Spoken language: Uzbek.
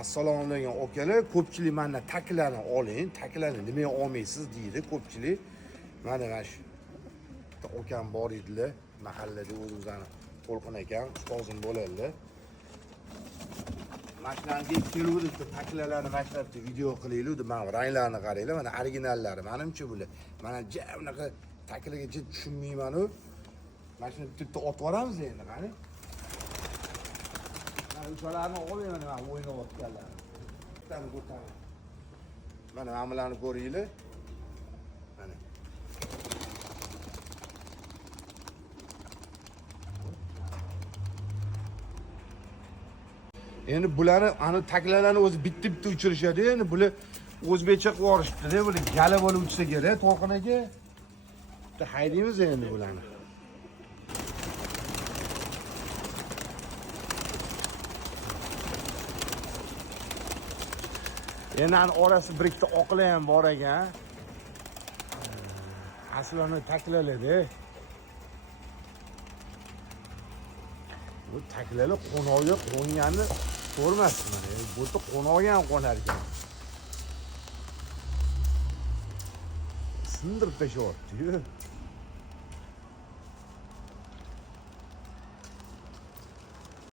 Assalomu alaykum akalar. Ko'pchilik mendan taklani oling, taklani nimaga olmaysiz deydi ko'pchilik. Mana shu ukam bor edilar, mahallada o'zimizning To'lqin akam, ustozim bo'ladilar. Mashinalarni deb keluvdi, taklalarni mashlabdi, video qilaylik, mana ranglarni qaranglar, mana originallari, menimcha bular. Mana bunaqa taklaga jid tushunmayman-u. Mana shuni bitta otib yuboramiz endi, qani. Mana o'shalarni olayman, mana o'ynayotganlar. Bittani ko'taring. Mana bularni ko'ringlar. Mana. Endi bularni ana taklalarni o'zi bitta uchirishadi. Endi bular o'zbekcha qilib yorishdi-da, bular gala bo'lib uchsa kerak, To'lqin aka. Bitta haydaymiz endi bularni. Endi orasi bir ikkita oqlar ham bor ekan. Aslini taklalarda. Bu taklalar qo'noqga qo'nganni ko'rmasdim mana. Bu yerda qo'noqga ham qo'nar ekan. Sindirib tashlayapti-yu.